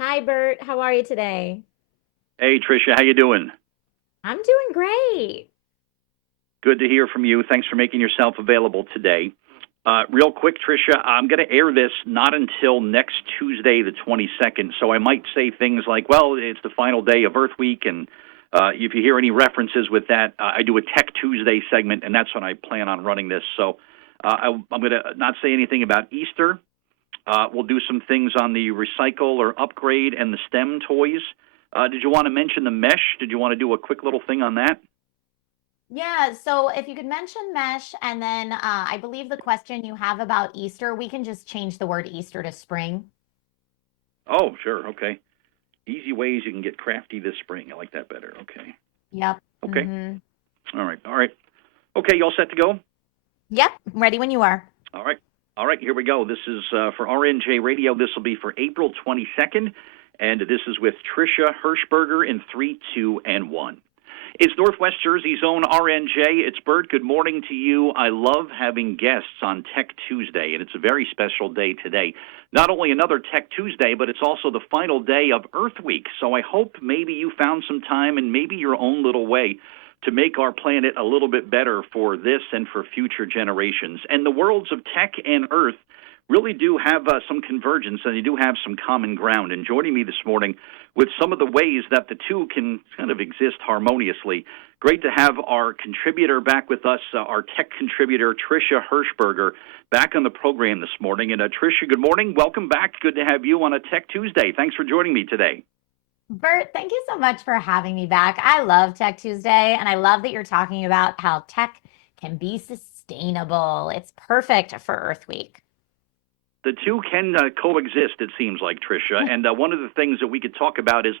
Hi, Bert. How are you today? Hey Trisha, how you doing? I'm doing great. Good to hear from you. Thanks for making yourself available today. Real quick, Trisha, I'm going to air this not until next Tuesday, the 22nd. So I might say things like, "Well, it's the final day of Earth Week," and if you hear any references with that, I do a Tech Tuesday segment, and that's when I plan on running this. So I'm going to not say anything about Easter. We'll do some things on the recycle or upgrade and the STEM toys. Did you want to mention the mesh? Did you want to do a quick little thing on that? Yeah, so if you could mention mesh, and then I believe the question you have about Easter, we can just change the word Easter to spring. Oh, sure. Okay. Easy ways you can get crafty this spring. I like that better. Okay. Yep. Okay. All right. All right. Okay. You all set to go? Yep, ready when you are. All right. All right. Here we go. This is for RNJ Radio. This will be for April 22nd. And this is with Trisha Hershberger in 3, 2, and 1. It's Northwest Jersey's own RNJ. It's Bert. Good morning to you. I love having guests on Tech Tuesday, and it's a very special day today. Not only another Tech Tuesday, but it's also the final day of Earth Week. So I hope maybe you found some time and maybe your own little way to make our planet a little bit better for this and for future generations. And the worlds of tech and Earth really do have some convergence, and they do have some common ground. And joining me this morning with some of the ways that the two can kind of exist harmoniously. Great to have our contributor back with us, our tech contributor, Trisha Hershberger, back on the program this morning. And Trisha, good morning. Welcome back. Good to have you on a Tech Tuesday. Thanks for joining me today. Bert, thank you so much for having me back. I love Tech Tuesday, and I love that you're talking about how tech can be sustainable. It's perfect for Earth Week. The two can coexist, it seems like, Tricia. And one of the things that we could talk about is,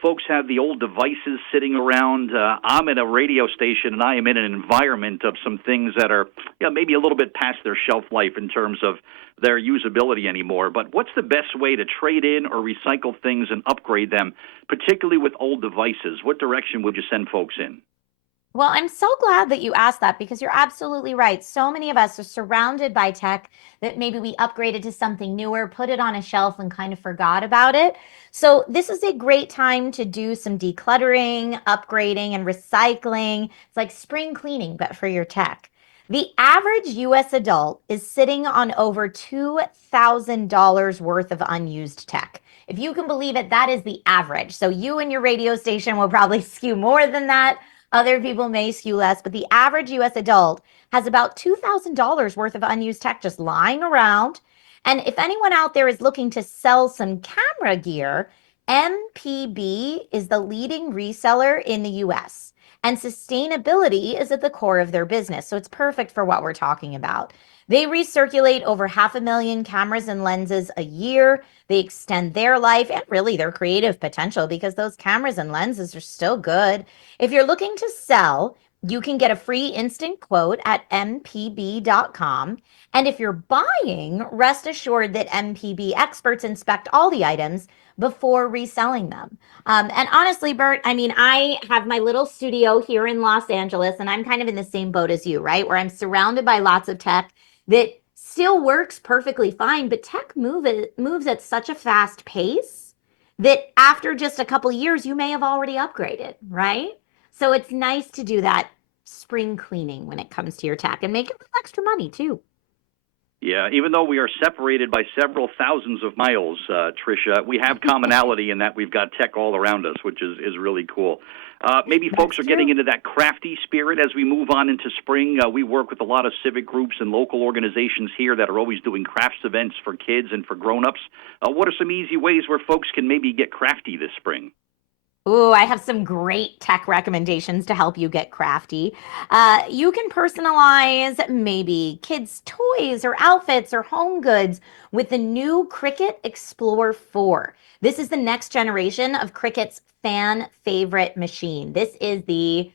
folks have the old devices sitting around. I'm in a radio station, and I am in an environment of some things that are maybe a little bit past their shelf life in terms of their usability anymore. But what's the best way to trade in or recycle things and upgrade them, particularly with old devices? What direction would you send folks in? Well, I'm so glad that you asked that because you're absolutely right. So many of us are surrounded by tech that maybe we upgraded to something newer, put it on a shelf, and kind of forgot about it. So, this is a great time to do some decluttering, upgrading, and recycling. It's like spring cleaning, but for your tech. The average US adult is sitting on over $2,000 worth of unused tech. If you can believe it, that is the average. So, you and your radio station will probably skew more than that. Other people may skew less, but the average US adult has about $2,000 worth of unused tech just lying around. And if anyone out there is looking to sell some camera gear, MPB is the leading reseller in the US. And sustainability is at the core of their business. So it's perfect for what we're talking about. They recirculate over 500,000 cameras and lenses a year. They extend their life and really their creative potential because those cameras and lenses are still good. If you're looking to sell, you can get a free instant quote at mpb.com. And if you're buying, rest assured that MPB experts inspect all the items before reselling them. And honestly, Bert, I mean, I have my little studio here in Los Angeles, and I'm kind of in the same boat as you, right? Where I'm surrounded by lots of tech that still works perfectly fine, but moves at such a fast pace that after just a couple years, you may have already upgraded, right? So it's nice to do that spring cleaning when it comes to your tech and make a little extra money too. Yeah, even though we are separated by several thousands of miles, Tricia, we have commonality in that we've got tech all around us, which is really cool. Maybe That's folks are getting true. into that crafty spirit as we move on into spring. We work with a lot of civic groups and local organizations here that are always doing crafts events for kids and for grown-ups. What are some easy ways where folks can maybe get crafty this spring? Ooh, I have some great tech recommendations to help you get crafty. You can personalize maybe kids' toys or outfits or home goods with the new Cricut Explore 4. This is the next generation of Cricut's fan favorite machine. This is the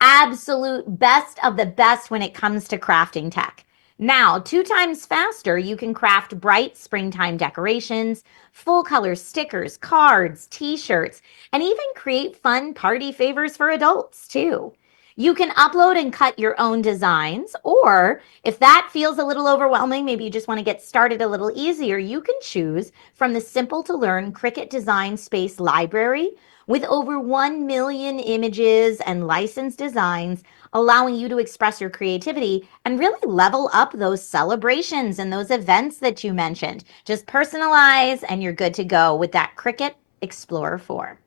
absolute best of the best when it comes to crafting tech. Now, two times faster, you can craft bright springtime decorations, full color stickers, cards, t shirts, and even create fun party favors for adults, too. You can upload and cut your own designs, or if that feels a little overwhelming, maybe you just want to get started a little easier, you can choose from the simple to learn Cricut Design Space library with over 1 million images and licensed designs, allowing you to express your creativity and really level up those celebrations and those events that you mentioned. Just personalize and you're good to go with that Cricut Explorer 4.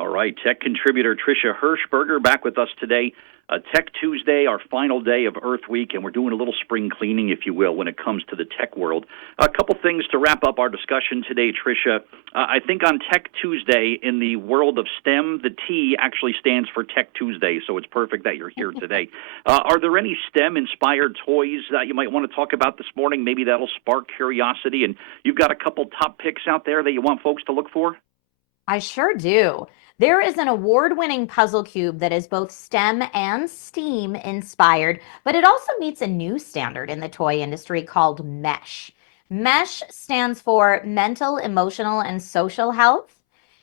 All right, tech contributor Trisha Hershberger back with us today. Tech Tuesday, our final day of Earth Week, and we're doing a little spring cleaning, if you will, when it comes to the tech world. A couple things to wrap up our discussion today, Trisha. I think on Tech Tuesday, in the world of STEM, the T actually stands for Tech Tuesday, so it's perfect that you're here today. Are there any STEM-inspired toys that you might want to talk about this morning? Maybe that'll spark curiosity, and you've got a couple top picks out there that you want folks to look for? I sure do. There is an award-winning puzzle cube that is both STEM and STEAM inspired, but it also meets a new standard in the toy industry called MESH. MESH stands for mental, emotional, and social health.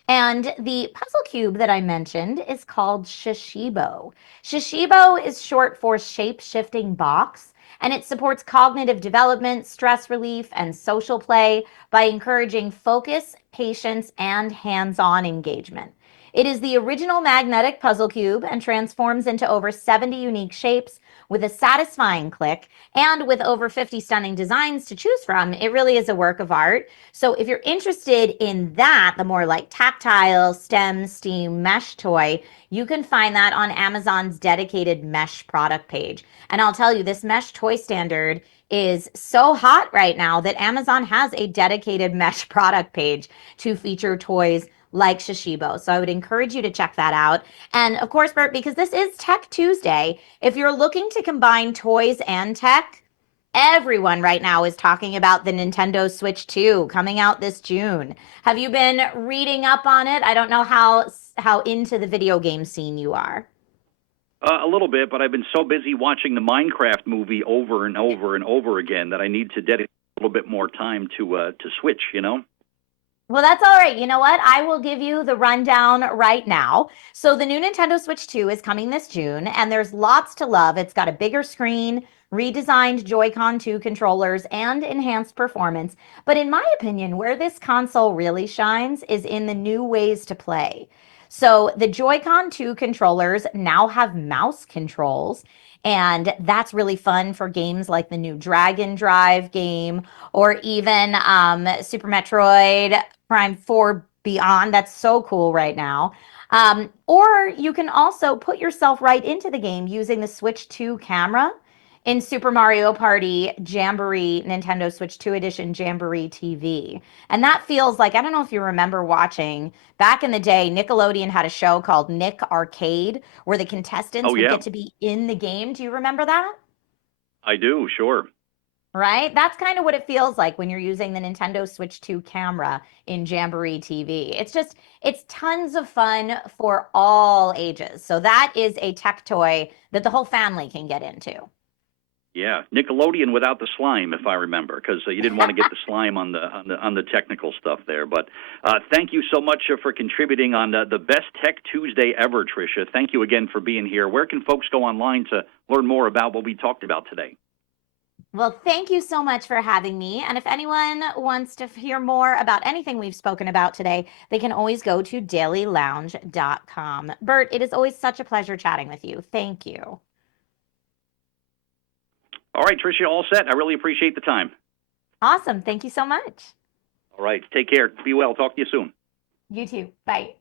And the puzzle cube that I mentioned is called Shishibo. Shishibo is short for shape-shifting box, and it supports cognitive development, stress relief, and social play by encouraging focus, patience, and hands-on engagement. It is the original magnetic puzzle cube and transforms into over 70 unique shapes with a satisfying click, and with over 50 stunning designs to choose from. It really is a work of art. So if you're interested in that, the more like tactile STEM, STEAM mesh toy, you can find that on Amazon's dedicated mesh product page. And I'll tell you, this mesh toy standard is so hot right now that Amazon has a dedicated mesh product page to feature toys like Shishibo. So I would encourage you to check that out. And of course, Bert, because this is Tech Tuesday, if you're looking to combine toys and tech, everyone right now is talking about the Nintendo Switch 2 coming out this June. Have you been reading up on it? I don't know how into the video game scene you are. A little bit, but I've been so busy watching the Minecraft movie over and over and over again that I need to dedicate a little bit more time to Switch, you know? Well, that's all right. You know what? I will give you the rundown right now. So the new Nintendo Switch 2 is coming this June, and there's lots to love. It's got a bigger screen, redesigned Joy-Con 2 controllers, and enhanced performance. But in my opinion, where this console really shines is in the new ways to play. So the Joy-Con 2 controllers now have mouse controls, and that's really fun for games like the new Dragon Drive game, or even Super Metroid Prime 4 Beyond. That's so cool right now. Or you can also put yourself right into the game using the Switch 2 camera in Super Mario Party Jamboree Nintendo Switch 2 Edition Jamboree TV. And that feels like, I don't know if you remember watching, back in the day, Nickelodeon had a show called Nick Arcade where the contestants Oh, would yeah, get to be in the game. Do you remember that? I do, sure. Right? That's kind of what it feels like when you're using the Nintendo Switch 2 camera in Jamboree TV. It's tons of fun for all ages. So that is a tech toy that the whole family can get into. Yeah, Nickelodeon without the slime, if I remember, because you didn't want to get the slime on the technical stuff there. But thank you so much for contributing on the best Tech Tuesday ever, Tricia. Thank you again for being here. Where can folks go online to learn more about what we talked about today? Well, thank you so much for having me. And if anyone wants to hear more about anything we've spoken about today, they can always go to dailylounge.com. Bert, it is always such a pleasure chatting with you. Thank you. All right, Tricia, all set. I really appreciate the time. Awesome. Thank you so much. All right, take care. Be well. Talk to you soon. You too. Bye.